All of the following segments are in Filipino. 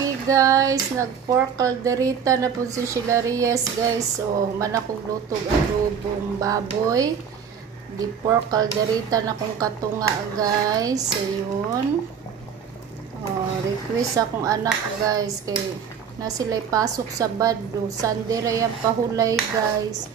Okay guys, nag-pork calderita na po si Sheila Reyes guys. So, manakong lutog adobong baboy. Di pork calderita na kong katunga guys. So, yun. Request akong anak guys. Kay na sila'y pasok sa bado. Sunday rayang pahulay guys.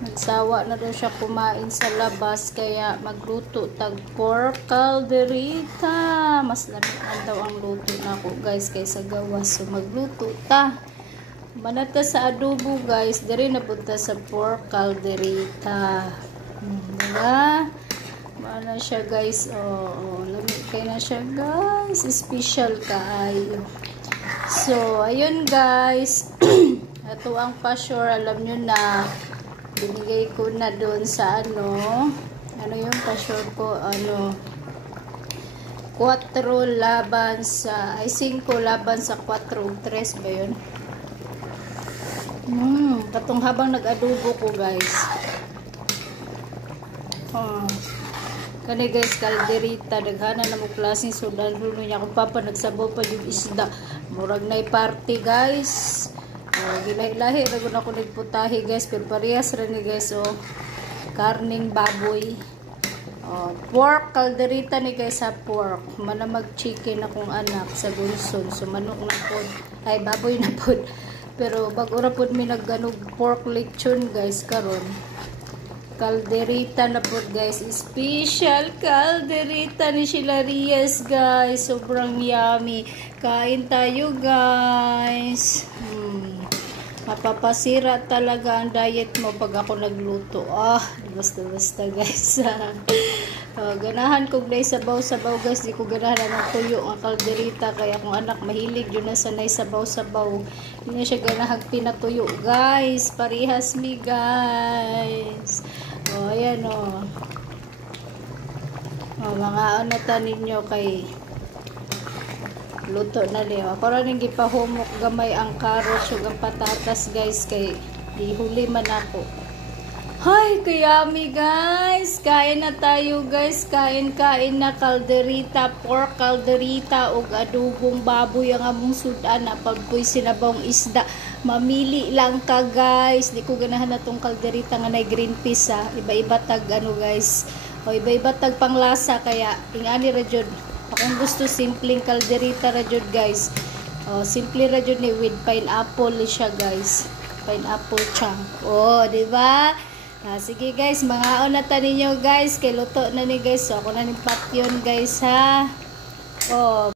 Nagsawa na daw siya kumain sa labas, kaya magluto tag pork calderita. Mas lamian daw ang luto na ako guys kaysa gawas. So magluto ta. Manata sa adobo guys, diri na punta sa pork calderita. Diba? Mana siya guys. Lamig kay na siya guys. Special kaayo. So ayun guys. Ito ang pa-sure, alam nyo na binigay ko na doon sa ano yung pa-sure ko, 4 laban sa 5 laban sa 4 o 3 ba yun? Katong habang nag-adobo ko guys. Kani guys, calderita daghana na mo klaseng sudan hulo niya kung papa nagsabaw pa yung isda. Murag na party guys. Gilay-lahi ragon ako nagputahi guys, pero parehas rin ni guys. Karning baboy, pork calderita ni guys sa pork. Manamag chicken akong anak sa gunson, so manok na pod, ay baboy na pod. Pero bag ora pod mi nagganog pork lechon guys karon. Calderita na pod guys, special calderita ni Sheila Reyes guys, sobrang yummy. Kain tayo guys. Mapapasira talaga ang diet mo pag ako nagluto. Basta-basta guys. Ganahan ko guys sabaw-sabaw guys. Di ko ganahan ng tuyo ang calderita. Kaya kung anak mahilig yun na sanay sabaw-sabaw. Hindi na siya ganahan pinatuyo guys. Parihas mi guys. Ayan mga anatan ninyo kay luto na liyo. Ako rin gipahumok gamay ang carrots ug ang patatas guys kay dihuli man ako. Hay, kayami guys. Kain na tayo guys. Kain na calderita, pork calderita ug adobong baboy ang among sudan na pagpuy sinabawng isda. Mamili lang ka guys. Di ko ganahan na tong calderita nga nay green peas Iba-iba tag guys. Iba-iba tag panglasa kaya ingani ra jud. Akong gusto simpleng calderita ra jud guys. Simple ra jud ni with pineapple siya guys. Pineapple chunk. Di ba? Sige guys, mangaon na ta ninyo guys kay luto na ni guys. So ako na ni patyon guys ha.